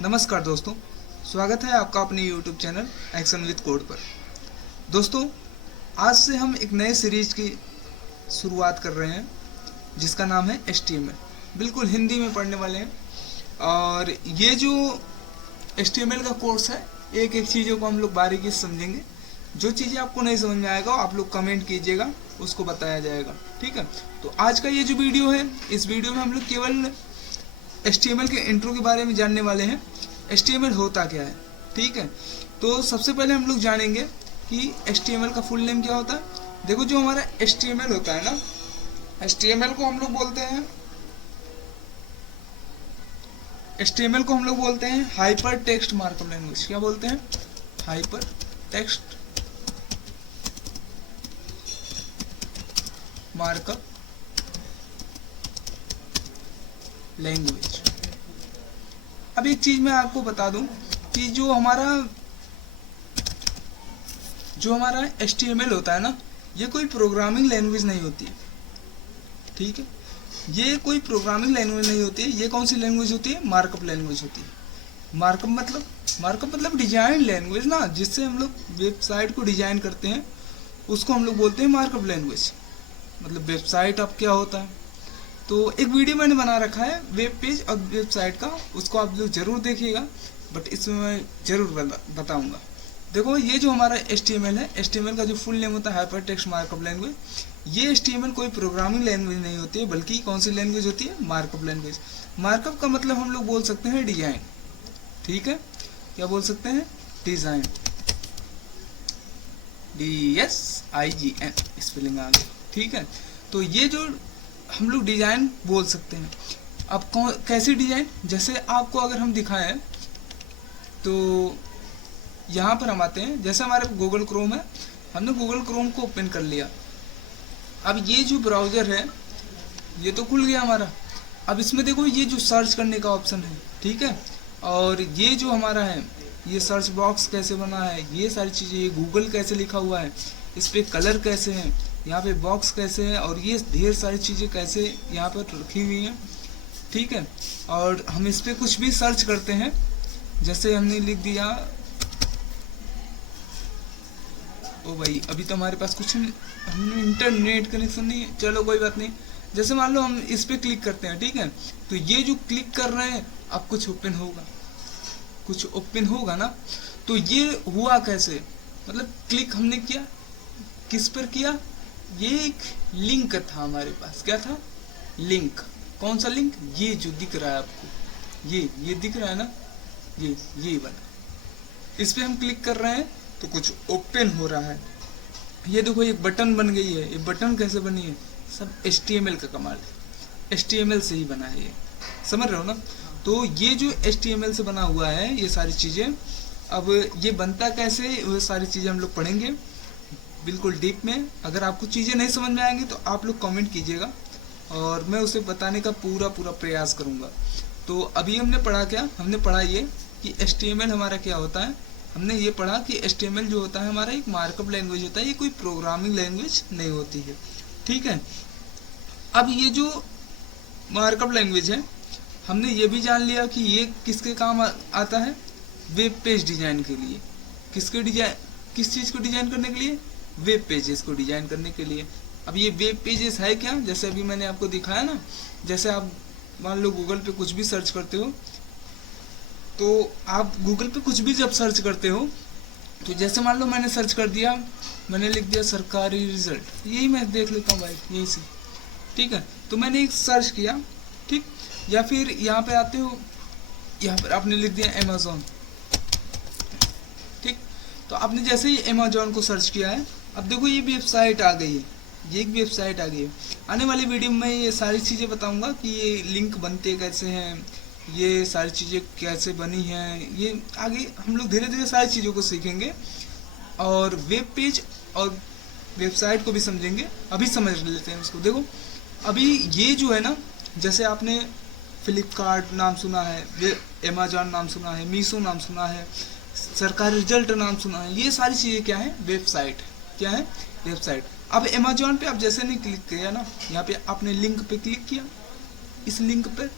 नमस्कार दोस्तों, स्वागत है आपका अपने YouTube channel action with code पर। दोस्तों, आज से हम एक नए सीरीज की शुरुआत कर रहे हैं जिसका नाम है HTML। बिल्कुल हिंदी में पढ़ने वाले हैं और ये जो HTML का कोर्स है, एक एक चीज़ों को हम लोग बारीकी से समझेंगे। जो चीज़ें आपको नहीं समझ में आएगा आप लोग कमेंट कीजिएगा, उसको बताया जाएगा। ठीक है, तो आज का ये जो वीडियो है, इस वीडियो में हम लोग केवल HTML के इंट्रो के बारे में जानने वाले हैं। HTML होता क्या है, ठीक है। तो सबसे पहले हम लोग जानेंगे कि HTML का फुल नेम क्या होता है। देखो, जो हमारा HTML होता है ना, HTML को हम लोग बोलते हैं हाइपर टेक्स्ट मार्कअप लैंग्वेज। क्या बोलते हैं? Hyper text markup language. अब एक चीज मैं आपको बता दूं कि जो हमारा HTML होता है ना, ये कोई प्रोग्रामिंग लैंग्वेज नहीं होती है। ठीक है, ये कोई प्रोग्रामिंग लैंग्वेज नहीं होती है। ये कौन सी लैंग्वेज होती है? मार्कअप लैंग्वेज होती है। मार्कअप मतलब डिजाइन लैंग्वेज ना, जिससे हम लोग वेबसाइट को डिजाइन करते हैं, उसको हम लोग बोलते हैं मार्कअप लैंग्वेज। मतलब वेबसाइट अब क्या होता है, तो एक वीडियो मैंने बना रखा है वेब पेज और वेबसाइट का, उसको आप लोग जरूर देखिएगा, बट इसमें मैं जरूर बताऊंगा। देखो, ये जो हमारा HTML है, HTML का जो फुल नेम होता है हाइपर टेक्स्ट मार्कअप लैंग्वेज। ये HTML कोई प्रोग्रामिंग लैंग्वेज नहीं होती है, बल्कि कौन सी लैंग्वेज होती है? Markup language. मार्कअप का मतलब हम लोग बोल सकते हैं डिजाइन। ठीक है, क्या बोल सकते हैं? डिजाइन। DSIGN स्पेलिंग आ गई। ठीक है, तो ये जो हम लोग डिजाइन बोल सकते हैं। अब कैसी डिजाइन? जैसे आपको अगर हम दिखाएं तो यहाँ पर हम आते हैं। जैसे हमारे गूगल क्रोम है, हमने गूगल क्रोम को ओपन कर लिया। अब ये जो ब्राउजर है, ये तो खुल गया हमारा। अब इसमें देखो, ये जो सर्च करने का ऑप्शन है, ठीक है, और ये जो हमारा है, ये सर्च बॉक्स कैसे बना है, ये सारी चीज़ें, ये गूगल कैसे लिखा हुआ है, इस पर कलर कैसे हैं, यहाँ पे बॉक्स कैसे है, और ये ढेर सारी चीज़ें कैसे यहाँ पर रखी हुई हैं। ठीक है, और हम इस पर कुछ भी सर्च करते हैं। जैसे हमने लिख दिया, ओ भाई अभी तो हमारे पास कुछ हमने इंटरनेट कनेक्शन नहीं है, चलो कोई बात नहीं। जैसे मान लो हम इस पर क्लिक करते हैं, ठीक है, तो ये जो क्लिक कर रहे हैं, अब कुछ ओपन होगा ना। तो ये हुआ कैसे? मतलब क्लिक हमने किया, किस पर किया? ये एक लिंक था हमारे पास। क्या था? लिंक। कौन सा लिंक? ये जो दिख रहा है आपको, ये दिख रहा है ना, ये वाला। इस पे हम क्लिक कर रहे हैं तो कुछ ओपन हो रहा है। ये देखो, एक बटन बन गई है। ये बटन कैसे बनी है? सब HTML का कमाल है। HTML से ही बना है ये, समझ रहे हो ना। तो ये जो HTML से बना हुआ है, ये सारी चीजें, अब ये बनता कैसे, वो सारी चीजें हम लोग पढ़ेंगे बिल्कुल डीप में। अगर आपको चीज़ें नहीं समझ में आएंगी तो आप लोग कमेंट कीजिएगा और मैं उसे बताने का पूरा प्रयास करूँगा। तो अभी हमने पढ़ा क्या? हमने पढ़ा ये कि HTML हमारा क्या होता है। हमने ये पढ़ा कि HTML जो होता है हमारा एक मार्कअप लैंग्वेज होता है, ये कोई प्रोग्रामिंग लैंग्वेज नहीं होती है। ठीक है, अब ये जो मार्कअप लैंग्वेज है, हमने ये भी जान लिया कि ये किसके काम आता है? वेब पेज डिजाइन के लिए। किस चीज़ को डिजाइन करने के लिए? वेब पेजेस को डिजाइन करने के लिए। अब ये वेब पेजेस है क्या? जैसे अभी मैंने आपको दिखाया ना, जैसे आप मान लो गूगल पे कुछ भी सर्च करते हो, तो आप गूगल पे कुछ भी जब सर्च करते हो, तो जैसे मान लो मैंने सर्च कर दिया, मैंने लिख दिया सरकारी रिजल्ट, यही मैं देख लेता हूँ भाई, यही से। ठीक है, तो मैंने एक सर्च किया, ठीक, या फिर यहाँ पे आते हो, यहाँ पर आपने लिख दिया अमेज़ॉन। ठीक, तो आपने जैसे ही अमेज़ॉन को सर्च किया है, अब देखो ये वेबसाइट आ गई है, ये एक वेबसाइट आ गई है। आने वाली वीडियो में ये सारी चीज़ें बताऊंगा कि ये लिंक बनते कैसे हैं, ये सारी चीज़ें कैसे बनी हैं। ये आगे हम लोग धीरे धीरे सारी चीज़ों को सीखेंगे और वेब पेज और वेबसाइट को भी समझेंगे। अभी समझ लेते हैं इसको। देखो, अभी ये जो है ना, जैसे आपने फ्लिपकार्ट नाम सुना है, अमेज़ॉन नाम सुना है, मीशो नाम सुना है, सरकारी रिजल्ट नाम सुना है, ये सारी चीज़ें क्या है? वेबसाइट। क्या है? वेबसाइट। अब अमेज़ॉन पे आप जैसे नहीं क्लिक किया ना, यहाँ पे आपने लिंक पे क्लिक किया, इस लिंक पे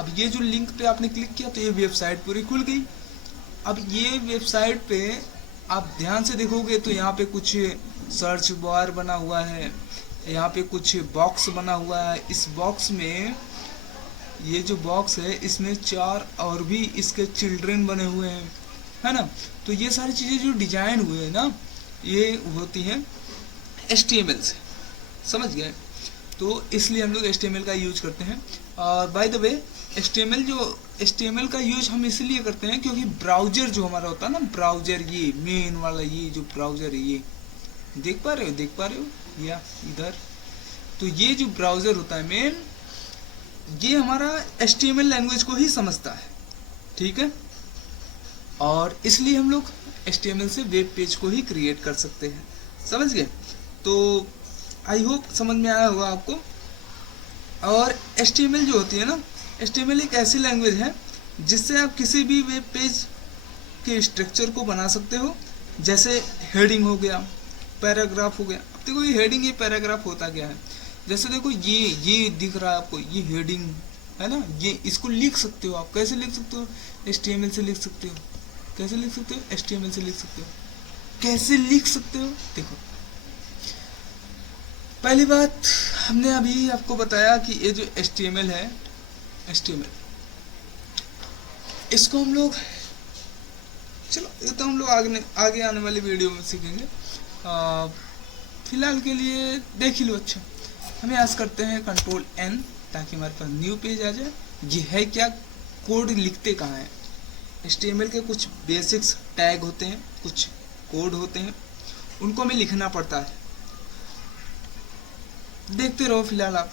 अब ये जो लिंक पे आपने क्लिक किया तो ये वेबसाइट पूरी खुल गई। अब ये वेबसाइट पे आप ध्यान से देखोगे तो यहाँ पे कुछ सर्च बार बना हुआ है, यहाँ पे कुछ बॉक्स बना हुआ है। इस बॉक्स में, ये जो बॉक्स है इसमें 4 और भी इसके चिल्ड्रन बने हुए हैं, है ना। तो ये सारी चीज़ें जो डिजाइन हुए हैं ना, ये होती हैं HTML से, समझ गए। तो इसलिए हम लोग HTML का यूज करते हैं। और बाय द वे HTML का यूज हम इसलिए करते हैं क्योंकि ब्राउजर जो हमारा होता है ना, ब्राउजर, ये मेन वाला, ये जो ब्राउजर है, ये देख पा रहे हो या इधर, तो ये जो ब्राउजर होता है मेन, ये हमारा HTML लैंग्वेज को ही समझता है, ठीक है। और इसलिए हम लोग HTML से वेब पेज को ही क्रिएट कर सकते हैं, समझ गए। तो आई होप समझ में आया होगा आपको। और HTML जो होती है ना, HTML एक ऐसी लैंग्वेज है जिससे आप किसी भी वेब पेज के स्ट्रक्चर को बना सकते हो। जैसे हेडिंग हो गया, पैराग्राफ हो गया। अब देखो ये हेडिंग, ये पैराग्राफ होता क्या है, जैसे देखो ये दिख रहा है आपको, ये हेडिंग है ना, ये इसको लिख सकते हो आप। कैसे लिख सकते हो? HTML से लिख सकते हो। कैसे लिख सकते हो? HTML से लिख सकते हो। कैसे लिख सकते हो? देखो, पहली बात हमने अभी आपको बताया कि ये जो HTML है, HTML इसको हम लोग, चलो ये तो हम लोग आगे आने वाली वीडियो में सीखेंगे। फिलहाल के लिए देख ही लो। अच्छा, हम यहाँ करते हैं Ctrl+N ताकि हमारे पास न्यू पेज आ जाए। ये है क्या, कोड लिखते कहाँ हैं। HTML के कुछ बेसिक्स टैग होते हैं, कुछ कोड होते हैं, उनको हमें लिखना पड़ता है। देखते रहो। फिलहाल आप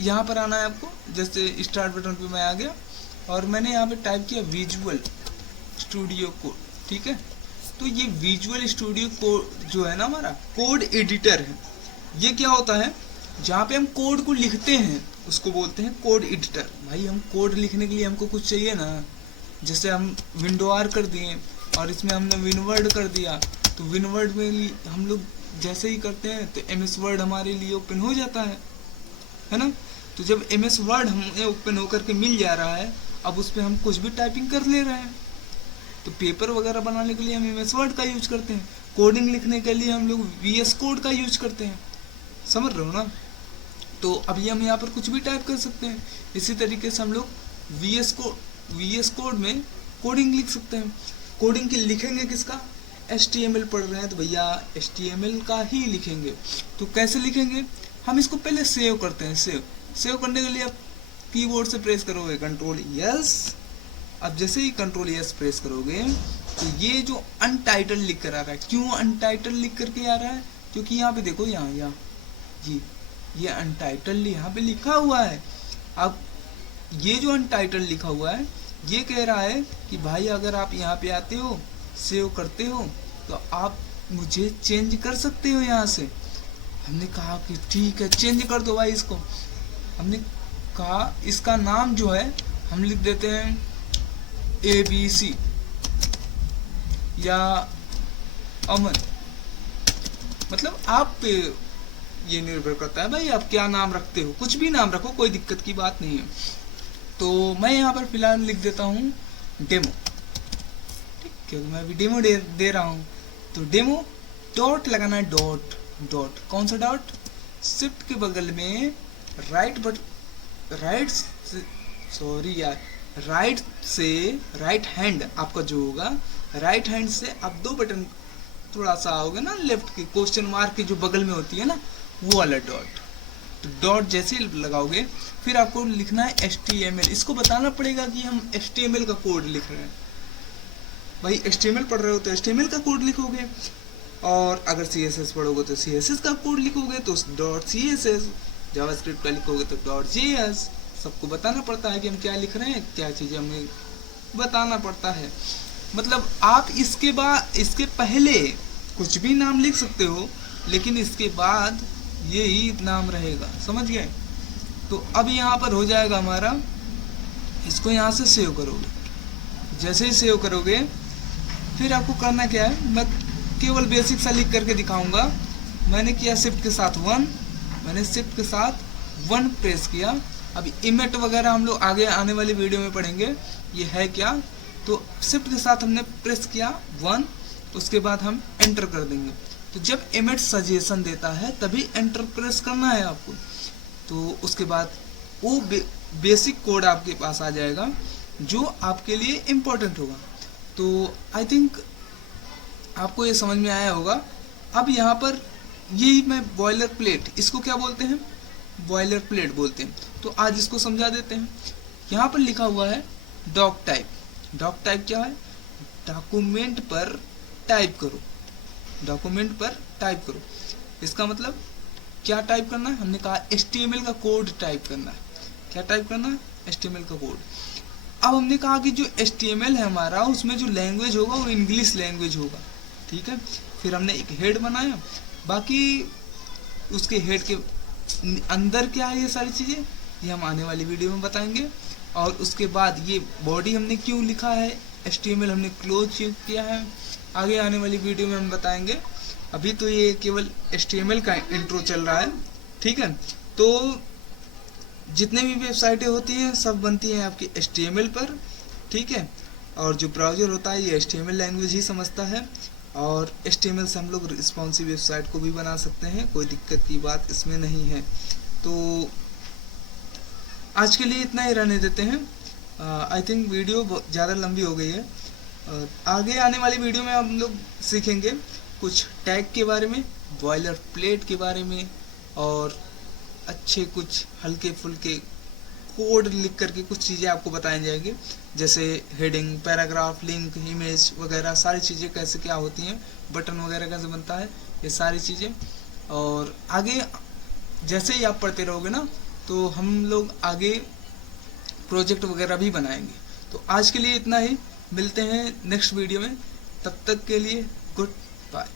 यहाँ पर आना है आपको, जैसे स्टार्ट बटन पे मैं आ गया और मैंने यहाँ पे टाइप किया विजुअल स्टूडियो कोड, ठीक है। तो ये विजुअल स्टूडियो कोड जो है ना, हमारा कोड एडिटर है। ये क्या होता है, जहाँ पे हम कोड को लिखते हैं उसको बोलते हैं कोड एडिटर। भाई हम कोड लिखने के लिए हमको कुछ चाहिए ना, जैसे हम विंडो आर कर दिए और इसमें हमने विनवर्ड कर दिया, तो विनवर्ड में हम लोग जैसे ही करते हैं तो MS वर्ड हमारे लिए ओपन हो जाता है ना। तो जब MS वर्ड हमें ओपन होकर के मिल जा रहा है, अब उस पर हम कुछ भी टाइपिंग कर ले रहे हैं। तो पेपर वगैरह बनाने के लिए हम MS वर्ड का यूज करते हैं, कोडिंग लिखने के लिए हम लोग VS कोड का यूज करते हैं, समझ रहे हो ना। तो अभी हम यहाँ पर कुछ भी टाइप कर सकते हैं। इसी तरीके से हम लोग VS कोड में कोडिंग लिख सकते हैं। कोडिंग के लिखेंगे किसका, HTML पढ़ रहे हैं तो भैया HTML का ही लिखेंगे। तो कैसे लिखेंगे, हम इसको पहले सेव करते हैं। सेव करने के लिए आप कीबोर्ड से प्रेस करोगे Ctrl+S। अब जैसे ही Ctrl+S प्रेस करोगे तो ये जो अनटाइटल लिख कर आ रहा है, क्यों अनटाइटल लिख करके आ रहा है, क्योंकि यहाँ पे देखो, यहाँ जी ये अनटाइटल यहाँ पे लिखा हुआ है। अब ये जो अनटाइटल लिखा हुआ है, ये कह रहा है कि भाई अगर आप यहाँ पे आते हो, सेव करते हो, तो आप मुझे चेंज कर सकते हो यहाँ से। हमने कहा कि ठीक है, चेंज कर दो भाई इसको। हमने कहा इसका नाम जो है हम लिख देते हैं ABC या अमन। मतलब आप पे ये निर्भर करता है भाई, आप क्या नाम रखते हो। कुछ भी नाम रखो, कोई दिक्कत की बात नहीं है। तो मैं यहाँ पर फिलहाल लिख देता हूँ डेमो, ठीक, क्योंकि मैं अभी डेमो दे रहा हूँ। तो डेमो डॉट लगाना है, डॉट। कौन सा डॉट, शिफ्ट के बगल में राइट हैंड आपका जो होगा, राइट हैंड से आप 2 बटन थोड़ा सा आओगे ना लेफ्ट के, क्वेश्चन मार्क की जो बगल में होती है ना, वो वाला डॉट। तो डॉट जैसे लगाओगे फिर आपको लिखना है HTML। इसको बताना पड़ेगा कि हम HTML का कोड लिख रहे हैं। भाई HTML पढ़ रहे हो तो HTML का कोड लिखोगे, और अगर CSS पढ़ोगे तो CSS का कोड लिखोगे तो .css, जावास्क्रिप्ट का लिखोगे तो .js। सबको बताना पड़ता है कि हम क्या लिख रहे हैं, क्या चीज़ें हमें बताना पड़ता है। मतलब आप इसके पहले कुछ भी नाम लिख सकते हो, लेकिन इसके बाद यही नाम रहेगा, समझ गए। तो अब यहाँ पर हो जाएगा हमारा, इसको यहाँ से सेव करोगे। जैसे ही सेव करोगे फिर आपको करना क्या है, मैं केवल बेसिक सा लिख करके दिखाऊंगा। मैंने किया शिफ्ट के साथ 1 प्रेस किया अभी इमेट वगैरह हम लोग आगे आने वाली वीडियो में पढ़ेंगे ये है क्या। तो शिफ्ट के साथ हमने प्रेस किया 1, उसके बाद हम एंटर कर देंगे। तो जब इमेट सजेशन देता है तभी एंटर प्रेस करना है आपको। तो उसके बाद वो बेसिक कोड आपके पास आ जाएगा जो आपके लिए इम्पोर्टेंट होगा। तो आई थिंक आपको ये समझ में आया होगा। अब यहाँ पर यही मैं बॉयलर प्लेट, इसको क्या बोलते हैं, बॉयलर प्लेट बोलते हैं। तो आज इसको समझा देते हैं। यहाँ पर लिखा हुआ है डॉक टाइप। डॉक टाइप क्या है, डॉक्यूमेंट पर टाइप करो, डॉक्यूमेंट पर टाइप करो। इसका मतलब क्या टाइप करना है, हमने कहा HTML का कोड टाइप करना है। क्या टाइप करना है, HTML का कोड। अब हमने कहा कि जो HTML है हमारा, उसमें जो लैंग्वेज होगा वो इंग्लिश लैंग्वेज होगा, ठीक है। फिर हमने एक हेड बनाया, बाकी उसके हेड के अंदर क्या है ये सारी चीज़ें ये हम आने वाली वीडियो में बताएंगे। और उसके बाद ये बॉडी हमने क्यों लिखा है, HTML हमने क्लोज किया है, आगे आने वाली वीडियो में हम बताएंगे। अभी तो ये केवल HTML का इंट्रो चल रहा है, ठीक है। तो जितने भी वेबसाइटें होती हैं सब बनती हैं आपकी HTML पर, ठीक है। और जो ब्राउज़र होता है ये HTML लैंग्वेज ही समझता है, और HTML से हम लोग रिस्पॉन्सिव वेबसाइट को भी बना सकते हैं, कोई दिक्कत की बात इसमें नहीं है। तो आज के लिए इतना ही रहने देते हैं। आई थिंक वीडियो ज़्यादा लंबी हो गई है। आगे आने वाली वीडियो में हम लोग सीखेंगे कुछ टैग के बारे में, बॉयलर प्लेट के बारे में, और अच्छे कुछ हल्के फुल्के कोड लिख करके कुछ चीज़ें आपको बताई जाएंगी, जैसे हेडिंग, पैराग्राफ, लिंक, इमेज वगैरह सारी चीज़ें कैसे क्या होती हैं, बटन वगैरह कैसे बनता है, ये सारी चीज़ें। और आगे जैसे ही आप पढ़ते रहोगे ना तो हम लोग आगे प्रोजेक्ट वगैरह भी बनाएंगे। तो आज के लिए इतना ही, मिलते हैं नेक्स्ट वीडियो में, तब तक के लिए गुड बाय।